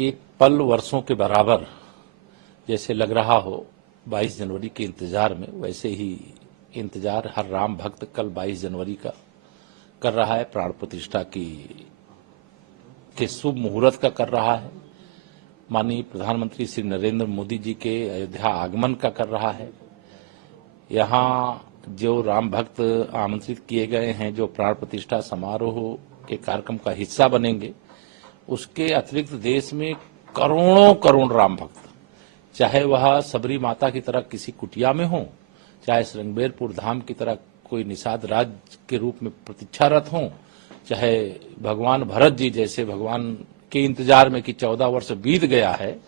एक पल वर्षों के बराबर जैसे लग रहा हो 22 जनवरी के इंतजार में, वैसे ही इंतजार हर राम भक्त कल 22 जनवरी का कर रहा है। प्राण प्रतिष्ठा के शुभ मुहूर्त का कर रहा है। माननीय प्रधानमंत्री श्री नरेंद्र मोदी जी के अयोध्या आगमन का कर रहा है। यहाँ जो राम भक्त आमंत्रित किए गए हैं, जो प्राण प्रतिष्ठा समारोह के कार्यक्रम का हिस्सा बनेंगे, उसके अतिरिक्त देश में करोड़ों करोड़ राम भक्त, चाहे वह सबरी माता की तरह किसी कुटिया में हो, चाहे श्रृंगेरपुर धाम की तरह कोई निषाद राज के रूप में प्रतीक्षारत हो, चाहे भगवान भरत जी जैसे भगवान के इंतजार में कि 14 वर्ष बीत गया है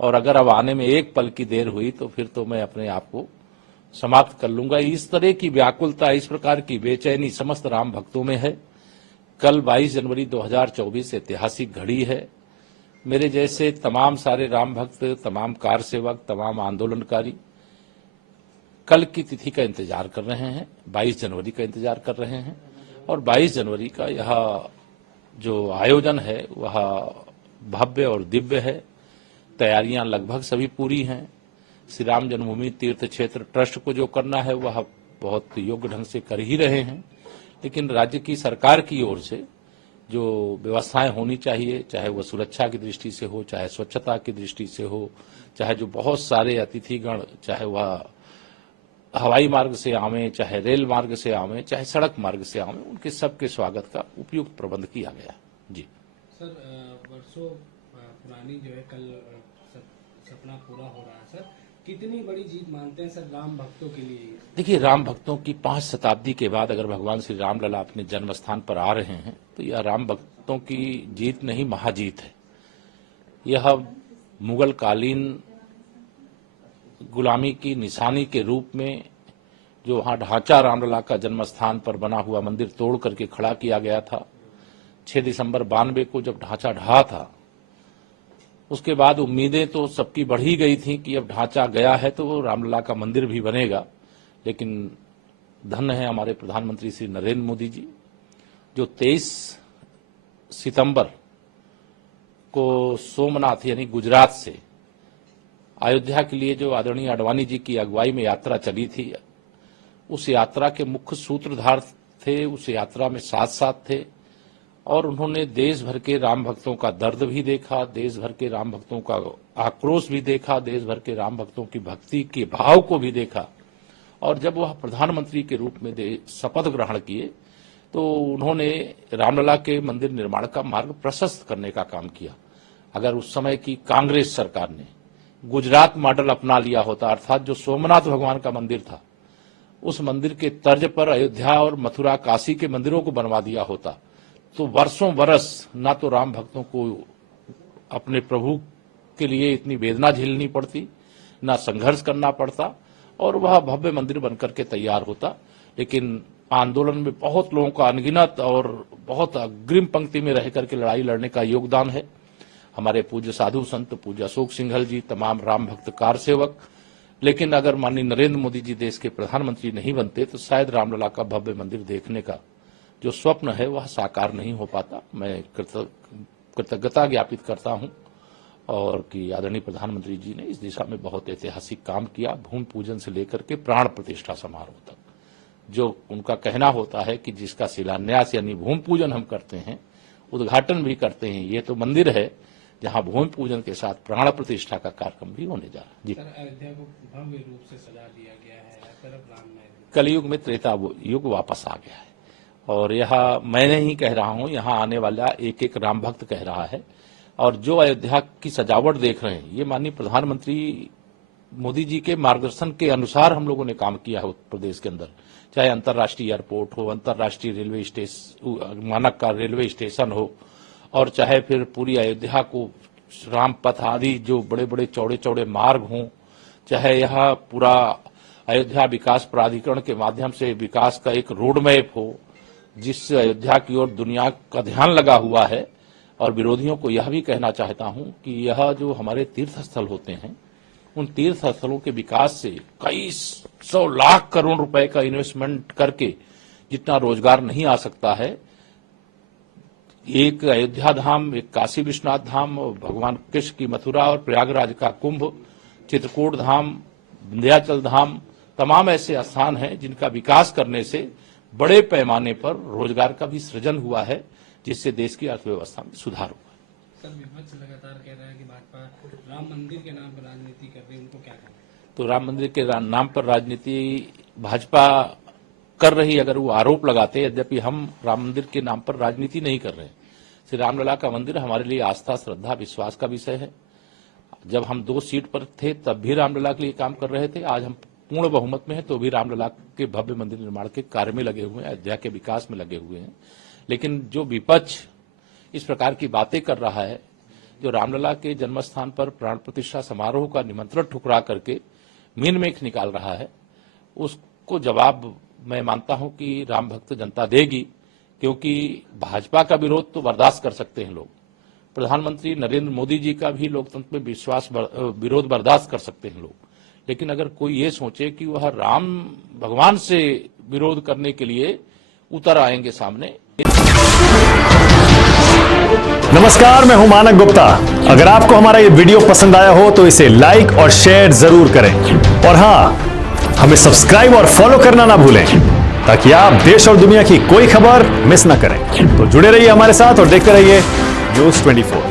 और अगर अब आने में एक पल की देर हुई तो फिर तो मैं अपने आप को समाप्त कर लूंगा। इस तरह की व्याकुलता, इस प्रकार की बेचैनी समस्त राम भक्तों में है। कल 22 जनवरी 2024 ऐतिहासिक घड़ी है। मेरे जैसे तमाम सारे राम भक्त, तमाम कार सेवक, तमाम आंदोलनकारी कल की तिथि का इंतजार कर रहे हैं, 22 जनवरी का इंतजार कर रहे हैं। और 22 जनवरी का यह जो आयोजन है वह भव्य और दिव्य है। तैयारियां लगभग सभी पूरी हैं। श्री राम जन्मभूमि तीर्थ क्षेत्र ट्रस्ट को जो करना है वह बहुत योग्य ढंग से कर ही रहे हैं, लेकिन राज्य की सरकार की ओर से जो व्यवस्थाएं होनी चाहिए, चाहे वह सुरक्षा की दृष्टि से हो, चाहे स्वच्छता की दृष्टि से हो, चाहे जो बहुत सारे अतिथिगण, चाहे वह हवाई मार्ग से आवे, चाहे रेल मार्ग से आवे, चाहे सड़क मार्ग से आवे, उनके सबके स्वागत का उपयुक्त प्रबंध किया गया। जी सर, वर्षों पुरानी जो है कल सपना पूरा हो रहा है सर, कितनी बड़ी जीत मानते हैं सर राम भक्तों के लिए? देखिए, राम भक्तों की 5 शताब्दी के बाद अगर भगवान श्री रामलला अपने जन्म स्थान पर आ रहे हैं तो यह राम भक्तों की जीत नहीं, महाजीत है। यह मुगल कालीन गुलामी की निशानी के रूप में जो वहां ढांचा रामलला का जन्म स्थान पर बना हुआ मंदिर तोड़ करके खड़ा किया गया था, 6 दिसंबर 92 को जब ढांचा ढहा था, उसके बाद उम्मीदें तो सबकी बढ़ ही गई थी कि अब ढांचा गया है तो रामलला का मंदिर भी बनेगा। लेकिन धन्य है हमारे प्रधानमंत्री श्री नरेंद्र मोदी जी, जो 23 सितंबर को सोमनाथ यानी गुजरात से अयोध्या के लिए जो आदरणीय आडवाणी जी की अगुवाई में यात्रा चली थी, उस यात्रा के मुख्य सूत्रधार थे, उस यात्रा में साथ साथ थे और उन्होंने देश भर के राम भक्तों का दर्द भी देखा, देश भर के राम भक्तों का आक्रोश भी देखा, देश भर के राम भक्तों की भक्ति के भाव को भी देखा। और जब वह प्रधानमंत्री के रूप में शपथ ग्रहण किए तो उन्होंने रामलला के मंदिर निर्माण का मार्ग प्रशस्त करने का काम किया। अगर उस समय की कांग्रेस सरकार ने गुजरात मॉडल अपना लिया होता, अर्थात जो सोमनाथ भगवान का मंदिर था उस मंदिर के तर्ज पर अयोध्या और मथुरा काशी के मंदिरों को बनवा दिया होता, तो वर्षों बरस ना तो राम भक्तों को अपने प्रभु के लिए इतनी वेदना झेलनी पड़ती, ना संघर्ष करना पड़ता और वह भव्य मंदिर बनकर के तैयार होता। लेकिन आंदोलन में बहुत लोगों का अनगिनत और बहुत अग्रिम पंक्ति में रह करके लड़ाई लड़ने का योगदान है। हमारे पूज्य साधु संत, पूज्य अशोक सिंघल जी, तमाम राम भक्त कार सेवक। लेकिन अगर माननीय नरेंद्र मोदी जी देश के प्रधानमंत्री नहीं बनते तो शायद रामलला का भव्य मंदिर देखने का जो स्वप्न है वह साकार नहीं हो पाता। मैं कृतज्ञता ज्ञापित करता हूं और कि आदरणीय प्रधानमंत्री जी ने इस दिशा में बहुत ऐतिहासिक काम किया। भूमि पूजन से लेकर के प्राण प्रतिष्ठा समारोह तक जो उनका कहना होता है कि जिसका शिलान्यास यानी भूमि पूजन हम करते हैं, उद्घाटन भी करते हैं, ये तो मंदिर है जहां भूमि पूजन के साथ प्राण प्रतिष्ठा का कार्यक्रम भी होने जा रहा है। जी सर, अयोध्या को भव्य रूप से सजा दिया गया है, हर तरफ राम मंदिर। कलयुग में त्रेता युग वापस आ गया है और यह मैं नहीं कह रहा हूं, यहां आने वाला एक एक राम भक्त कह रहा है। और जो अयोध्या की सजावट देख रहे हैं, ये माननीय प्रधानमंत्री मोदी जी के मार्गदर्शन के अनुसार हम लोगों ने काम किया है उत्तर प्रदेश के अंदर, चाहे अंतर्राष्ट्रीय एयरपोर्ट हो, अंतर्राष्ट्रीय रेलवे स्टेशन, मानक का रेलवे स्टेशन हो, और चाहे फिर पूरी अयोध्या को राम पथ आदि जो बड़े बड़े चौड़े चौड़े मार्ग हों, चाहे यह पूरा अयोध्या विकास प्राधिकरण के माध्यम से विकास का एक रोड मैप हो जिससे अयोध्या की ओर दुनिया का ध्यान लगा हुआ है। और विरोधियों को यह भी कहना चाहता हूं कि यह जो हमारे तीर्थ स्थल होते हैं, उन तीर्थ स्थलों के विकास से कई 100 लाख करोड़ रुपए का इन्वेस्टमेंट करके जितना रोजगार नहीं आ सकता है, एक अयोध्या धाम, एक काशी विश्वनाथ धाम, भगवान कृष्ण की मथुरा और प्रयागराज का कुंभ, चित्रकूट धाम, विंध्याचल धाम, तमाम ऐसे स्थान हैं जिनका विकास करने से बड़े पैमाने पर रोजगार का भी सृजन हुआ है, जिससे देश की अर्थव्यवस्था में सुधार हुआ है। सर, विपक्ष लगातार कह रहा है कि भाजपा राम मंदिर के नाम पर राजनीति कर रही है, उनको क्या कहना है? तो राम मंदिर के नाम पर राजनीति भाजपा कर रही, अगर वो आरोप लगाते, यद्यपि हम राम मंदिर के नाम पर राजनीति नहीं कर रहे हैं। श्री रामलला का मंदिर हमारे लिए आस्था, श्रद्धा, विश्वास का विषय है। जब हम 2 सीट पर थे तब भी रामलला के लिए काम कर रहे थे। आज हम पूर्ण बहुमत में हैं तो भी रामलला के भव्य मंदिर निर्माण के कार्य में लगे हुए हैं, अयोध्या के विकास में लगे हुए हैं। लेकिन जो विपक्ष इस प्रकार की बातें कर रहा है, जो रामलला के जन्मस्थान पर प्राण प्रतिष्ठा समारोह का निमंत्रण ठुकरा करके मीन मेख निकाल रहा है, उसको जवाब मैं मानता हूं कि राम भक्त जनता देगी। क्योंकि भाजपा का विरोध तो बर्दाश्त कर सकते हैं लोग, प्रधानमंत्री नरेंद्र मोदी जी का भी लोकतंत्र में विरोध बर्दाश्त कर सकते हैं लोग, लेकिन अगर कोई ये सोचे कि वह राम भगवान से विरोध करने के लिए उतर आएंगे सामने। नमस्कार, मैं हूं मानक गुप्ता। अगर आपको हमारा ये वीडियो पसंद आया हो तो इसे लाइक और शेयर जरूर करें, और हां, हमें सब्सक्राइब और फॉलो करना ना भूलें ताकि आप देश और दुनिया की कोई खबर मिस ना करें। तो जुड़े रहिए हमारे साथ और देखते रहिए News 24।